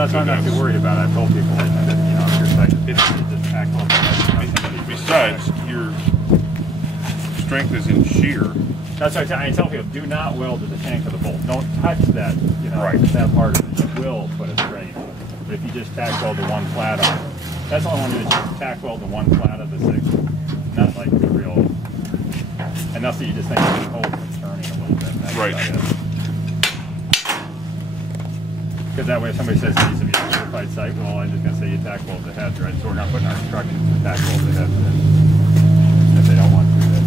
that's why I'm not too worried about it. I've told people that, you know, if you're like, you just tack weld the head. Besides, your strength is in shear. That's why I tell people, do not weld to the tank of the bolt. Don't touch that, you know, right. that part of it. You will put a strain on it. But if you just tack weld the one flat on it, that's all I want to do is just tack weld the one flat of the 6. Not like the real, enough that you just think you can hold it turning a little bit. That's right. Because that way if somebody says it needs to be a certified site, well, I'm just going to say you tack weld the head, right? So we're not putting our instructions to tack weld the head if they don't want to do that.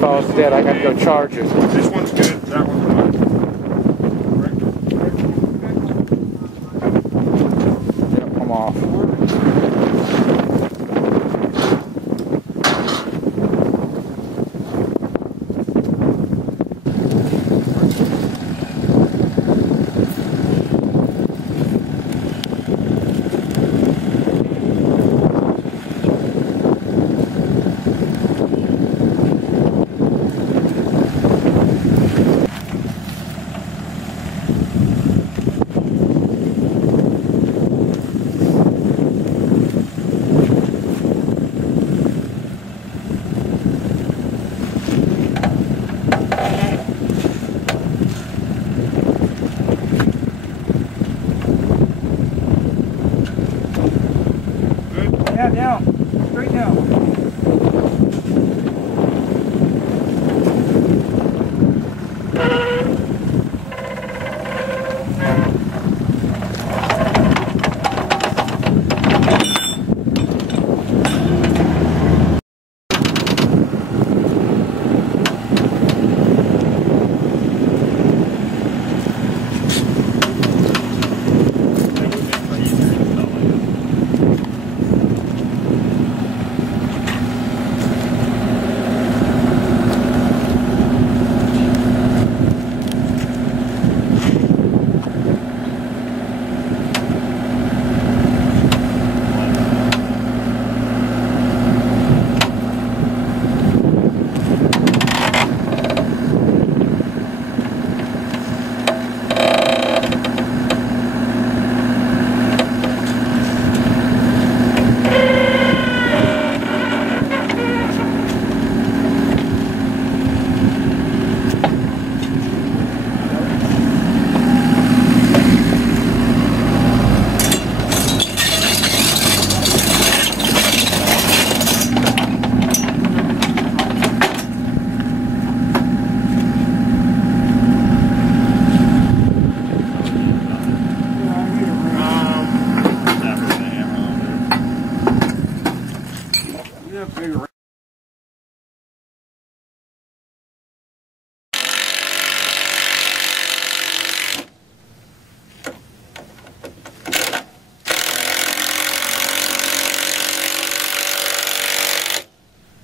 Phone's dead. I gotta go charge it. This one's good. That one's not. Yep, I'm off. Yeah, down. Straight down.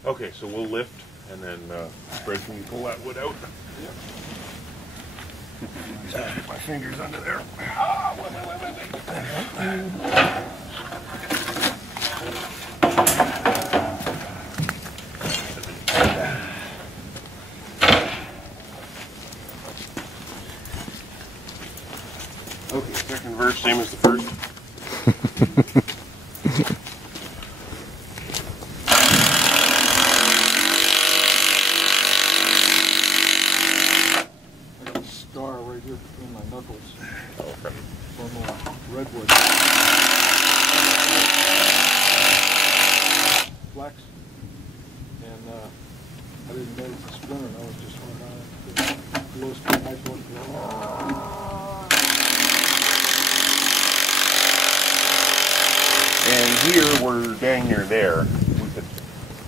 Okay, so we'll lift and then Fred can pull that wood out. Just get my fingers under there. Ah, wait. same as the first. I got a scar right here between my knuckles Oh, from redwood. Flex. And I didn't notice the splinter, and I was just going on low speed, high torque blow. And here we're dang near there. We could,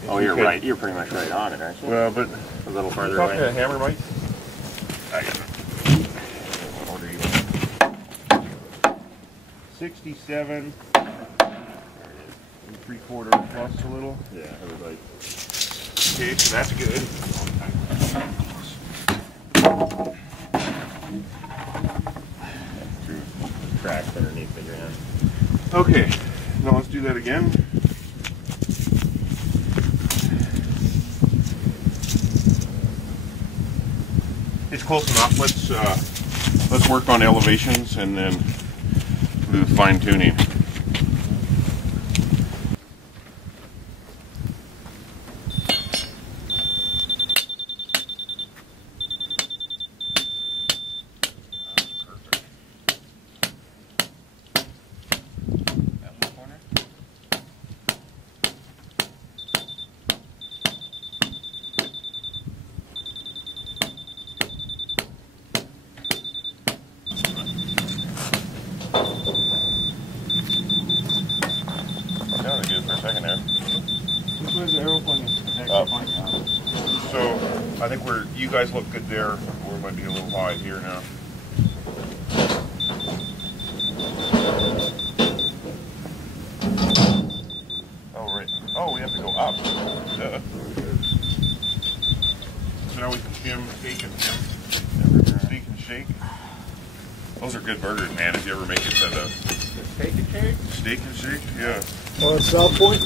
Oh, you're right. You're pretty much right on it, aren't you? well, but A little farther talking away. to Hammer Mike. I got it. Order you. 67 and 3/4 plus a little. Yeah, everybody. Okay, so that's good. Through cracks underneath the ground. Okay, now let's do that again. It's close enough. Let's work on elevations and then do the fine tuning. Sounded good for a second there. Which way is the arrow pointing? Up. So I think you guys look good there. We might be a little high here now. Oh, right. Oh, we have to go up. Duh. So now we can shim, shake, and shim. Steak and shake. Those are good burgers, man. If you ever make it to the Steak and shake? steak and shake, yeah. Oh, it's South Point?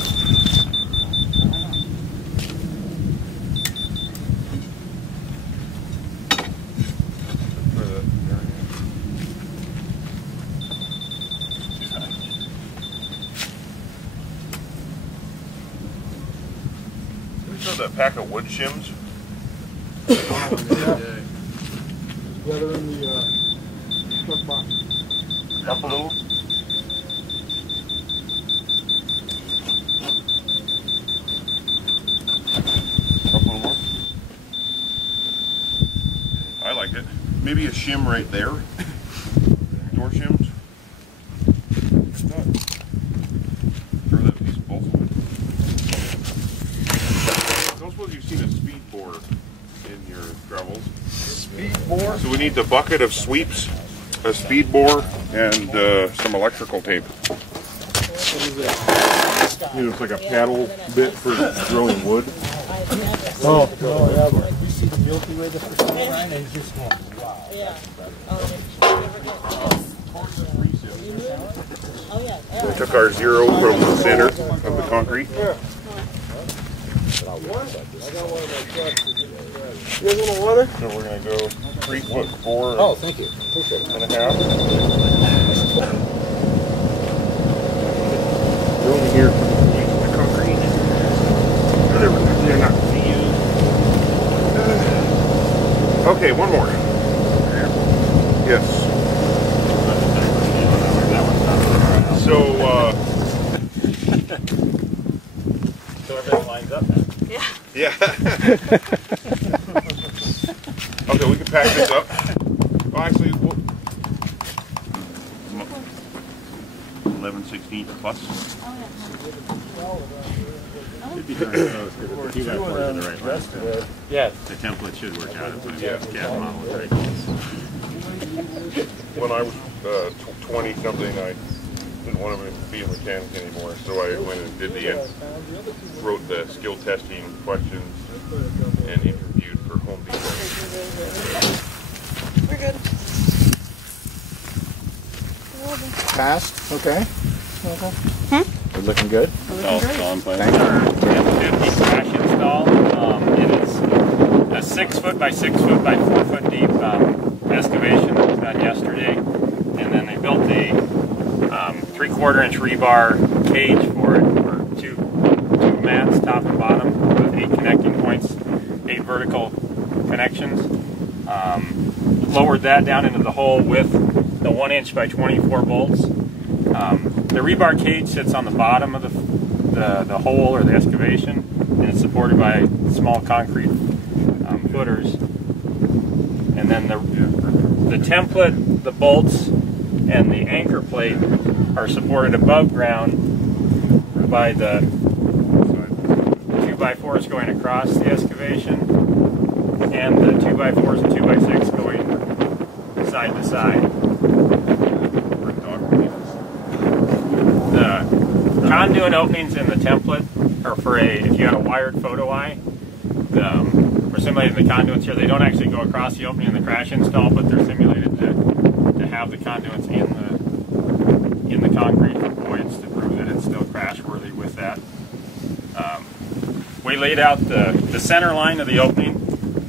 That pack of wood shims. Yeah. Together in the truck box. Up a little. Up a little more. I like it. Maybe a shim right there. Door shims. Throw that piece of balsa wood. I don't suppose you've seen a speed bore in your travels. Speed bore? So we need the bucket of sweeps, a speed bore, and some electrical tape. What is that? It's like a paddle bit for drilling wood. Oh, no, I haven't. You see the Milky Way the first time, Ryan, and he's just going, wow. Yeah. We took our zero from the center of the concrete. You guys want water? So we're going to go 3 foot 4 Oh, thank you. Appreciate it. and a half. Going here for the concrete. They're not going to be used. Okay, one more. Yes. So, So everything lines up now. yeah. Okay, we can pack this up. Well, actually, 11/16 plus. Should be darn close, because if the key ports are the right length, Yes. the template should work out. It's Yeah. gas model is very close. When I was 20 something, I didn't want to be a mechanic anymore, so I went and did wrote the skill testing questions and interviewed for Home Depot. We're good. Passed? Okay. We're looking good. I'm playing. Thank you. M50 crash install. It is a 6 foot by 6 foot by 4 foot deep excavation that was done yesterday. and then they built a 3/4 inch rebar cage for it, for two mats, top and bottom, with 8 connecting points, 8 vertical connections. Lowered that down into the hole with the 1 inch by 24 bolts. The rebar cage sits on the bottom of the hole or the excavation, and it's supported by small concrete footers. And then the template, the bolts, and the anchor plate are supported above ground by the 2x4s going across the excavation, and the 2x4s and 2x6 going side to side. The conduit openings in the template are for if you had a wired photo eye. We're simulating the conduits here. They don't actually go across the opening in the crash install, but they're simulated to have the conduits in the concrete for voids to prove that it's still crash worthy with that. We laid out the center line of the opening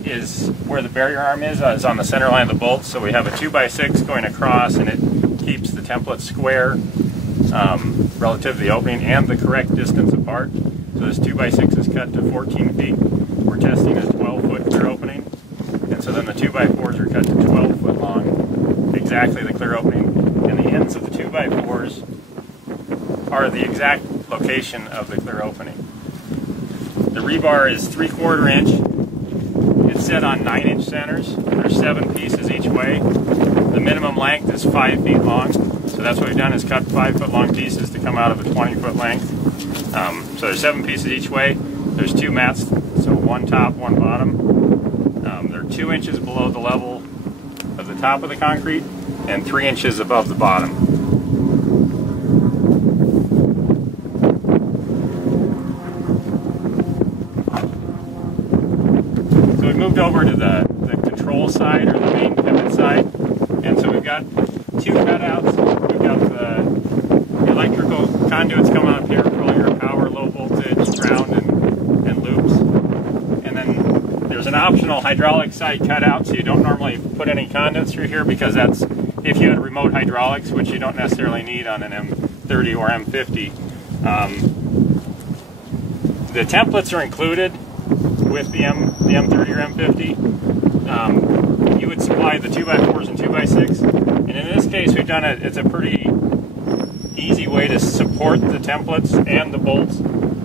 is where the barrier arm is on the center line of the bolts. So we have a 2x6 going across, and it keeps the template square relative to the opening and the correct distance apart. So this 2x6 is cut to 14 feet. We're testing a 12-foot clear opening, and so then the 2x4s are cut to 12 foot long, exactly the clear opening, and the ends of the 2x4s are the exact location of the clear opening. The rebar is 3/4 inch. It's set on 9-inch centers. There's 7 pieces each way. The minimum length is 5 feet long. So that's what we've done, is cut 5-foot long pieces to come out of a 20-foot length. So there's 7 pieces each way. There's 2 mats, so 1 top, 1 bottom. They're 2 inches below the level of the top of the concrete and 3 inches above the bottom. So we moved over to the control side, or the main pivot side, and so we've got 2 cutouts. We've got the electrical conduits coming up here for all your power, low voltage, ground, and loops. And then there's an optional hydraulic side cutout, so you don't normally put any conduits through here, because that's if you had remote hydraulics, which you don't necessarily need on an M30 or M50. The templates are included with the M30 or M50. You would supply the 2x4s and 2x6, and in this case we've done it's a pretty easy way to support the templates and the bolts,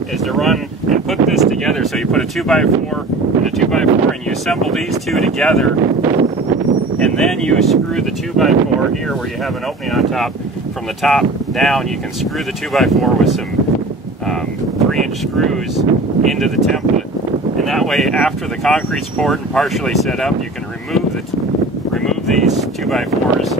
is to run and put this together. So you put a 2x4 and a 2x4, and you assemble these two together, and then you screw the 2x4 here where you have an opening on top. From the top down, you can screw the 2x4 with some 3-inch screws into the template. And that way, after the concrete's poured and partially set up, you can remove these 2x4s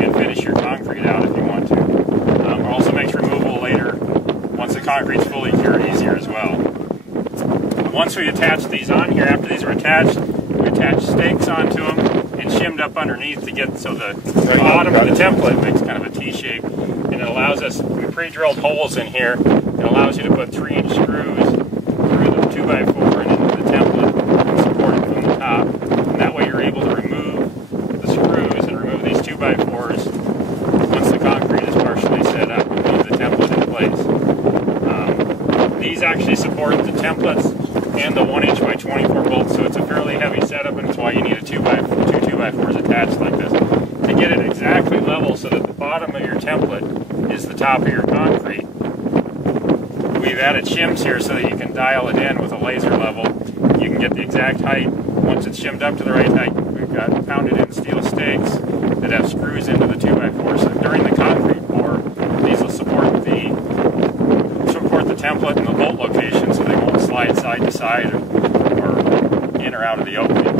and finish your concrete out if you want to. It also makes removal later, once the concrete's fully cured, easier as well. Once we attach these on here, after these are attached, we attach stakes onto them and shimmed up underneath to get so the bottom of the template makes kind of a T shape, and it allows us, we pre-drilled holes in here. It allows you to put 3-inch screws through the 2x4 and into the template and support it from the top. And that way you're able to remove the screws and remove these 2x4s once the concrete is partially set up and leave the template in place. These actually support the templates and the 1-inch by 24 bolts, so it's a fairly heavy setup, and it's why you need two 2x4s attached like this to get it exactly level so that the bottom of your template is the top of your concrete. We've added shims here so that you can dial it in with a laser level. You can get the exact height. Once it's shimmed up to the right height, we've got pounded in steel stakes that have screws into the 2x4. So during the concrete pour, these will support the template and the bolt location, so they won't slide side to side or in or out of the opening.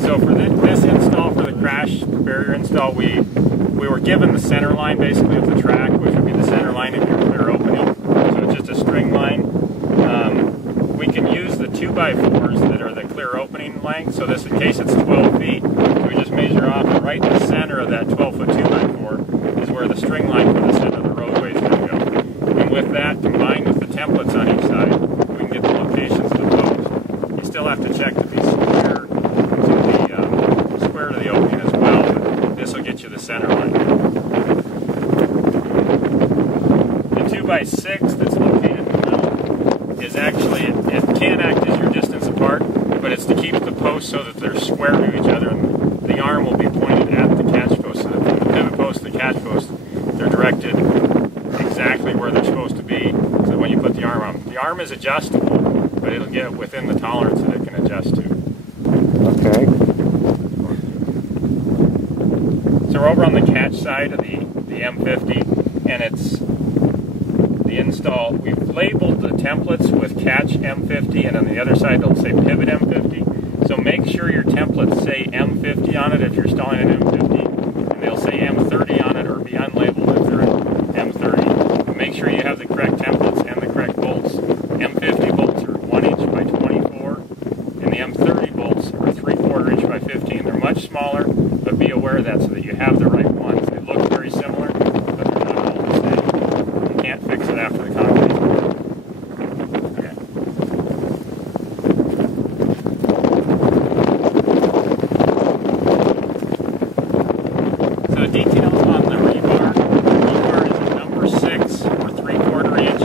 So for this install, for the crash barrier install, we were given the center line basically of the track, which would be the center line of your clear opening. So it's just a string line. We can use the 2x4s that are the clear opening length. So this, in case it's 12 feet, we just measure off, and right in the center of that 12-foot 2x4 is where the string line for the center of the roadway is going to go. And with that, combined with the templates on each side, we can get the locations of the posts. You still have to check to be square to the opening as well, but this will get 2x6 that's located in the middle is actually, it can act as your distance apart, but it's to keep the posts so that they're square to each other, and the arm will be pointed at the catch post, so that from the pivot post to the catch post, they're directed exactly where they're supposed to be, so when you put the arm on. The arm is adjustable, but it'll get within the tolerance that it can adjust to. Okay. So we're over on the catch side of the M50, and it's the install. We've labeled the templates with catch M50, and on the other side it'll say pivot M50. So make sure your templates say M50 on it if you're installing an M50, and they'll say M30 on it or be unlabeled if they're an M30. But make sure you have the correct templates and the correct bolts. M50 bolts are 1 inch by 24, and the M30 bolts are 3/4 inch by 15. They're much smaller, but be aware of that so that you have the right ones. They look very similar, but they're not all the same. You can't fix it after the concrete. Okay. So the details on the rebar. The rebar is a number 6 or 3/4 inch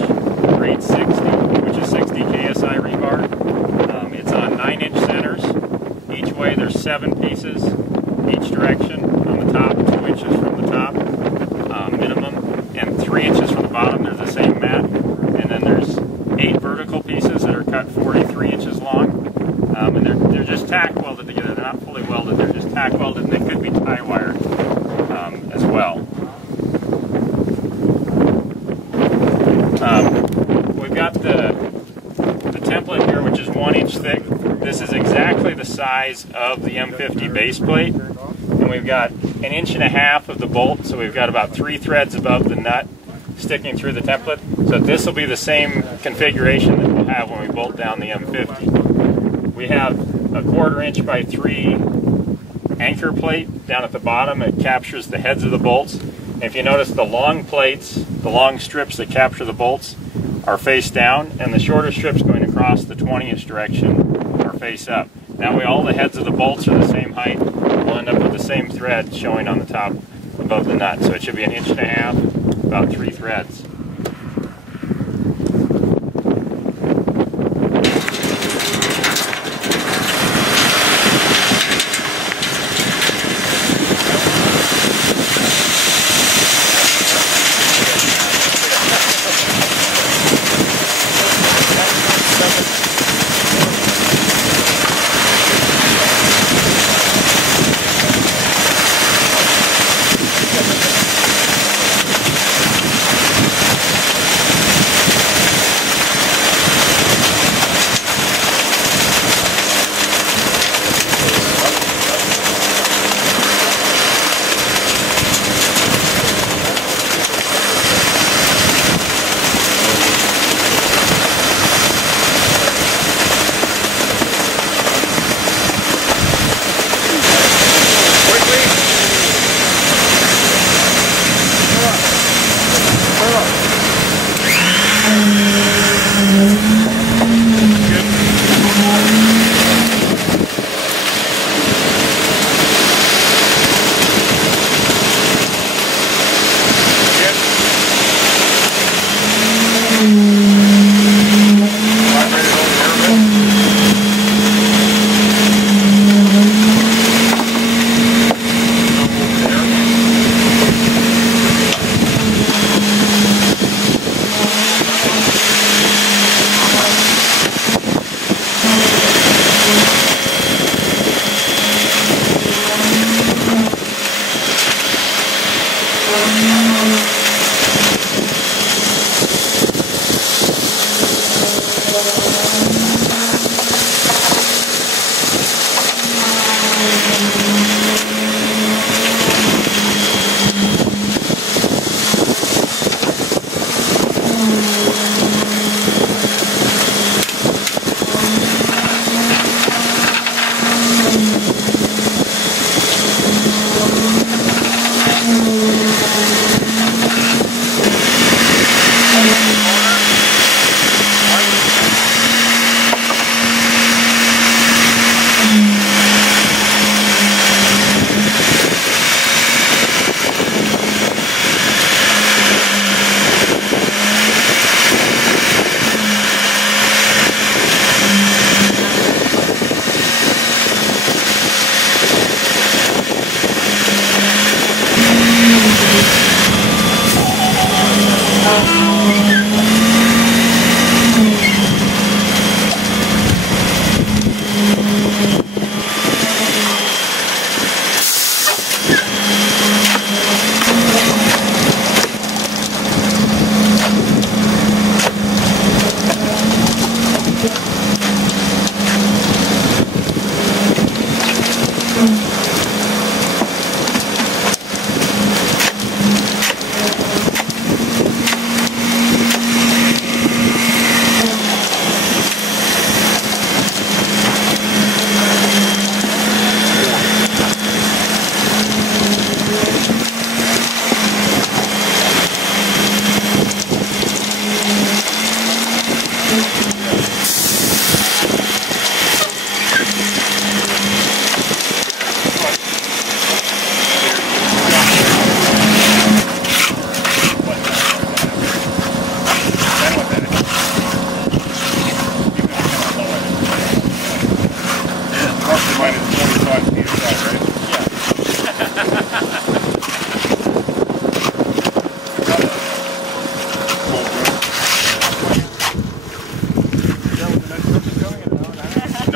grade 60, which is 60 KSI rebar. It's on 9-inch centers. Each way there's 7 pieces, each direction. On the top, 2 inches from the top, minimum, and 3 inches from the bottom. There's the same mat. And then there's 8 vertical pieces that are cut 43 inches long. And they're just tack welded together. They're not fully welded, they're just tack welded, and they could be tie wired as well. We've got the template here, which is 1 inch thick. This is exactly the size of the M50 base plate. And we've got 1.5 inches of the bolt, so we've got about 3 threads above the nut sticking through the template. So this will be the same configuration that we'll have when we bolt down the M50. We have a 1/4 inch by 3 anchor plate down at the bottom. It captures the heads of the bolts. And if you notice, the long plates, the long strips that capture the bolts, are face down, and the shorter strips going across the 20-inch direction are face up. That way all the heads of the bolts are the same height. We'll end up with the same thread showing on the top above the nut. So it should be 1.5 inches, about 3 threads.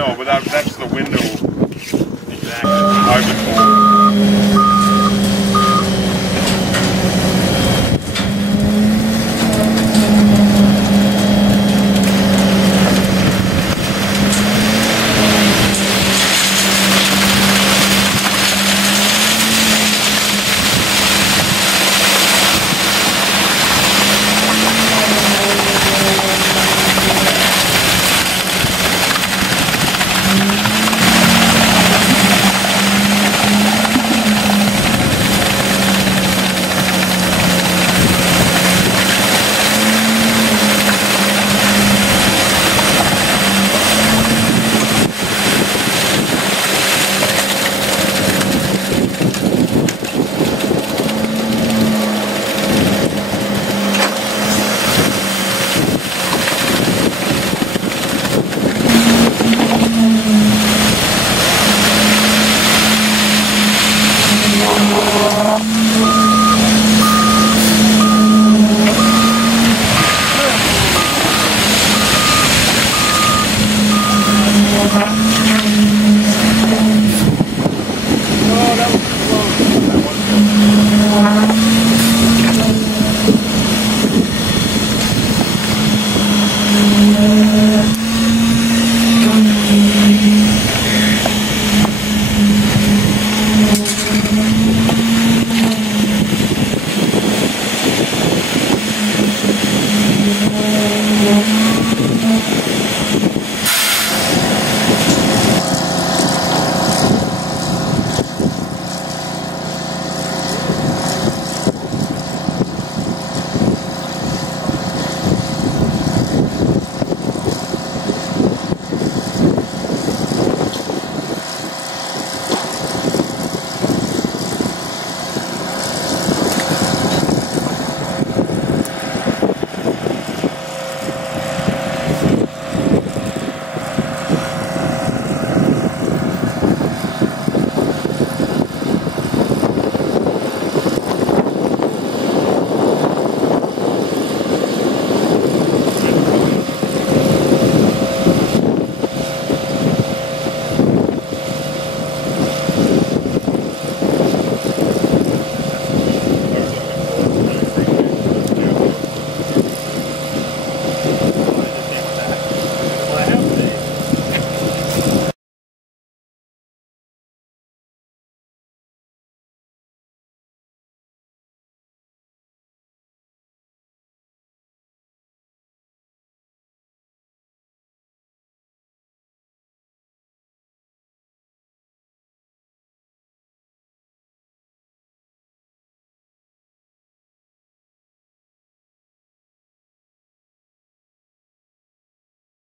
No, but that's the window. Exactly. I've been told.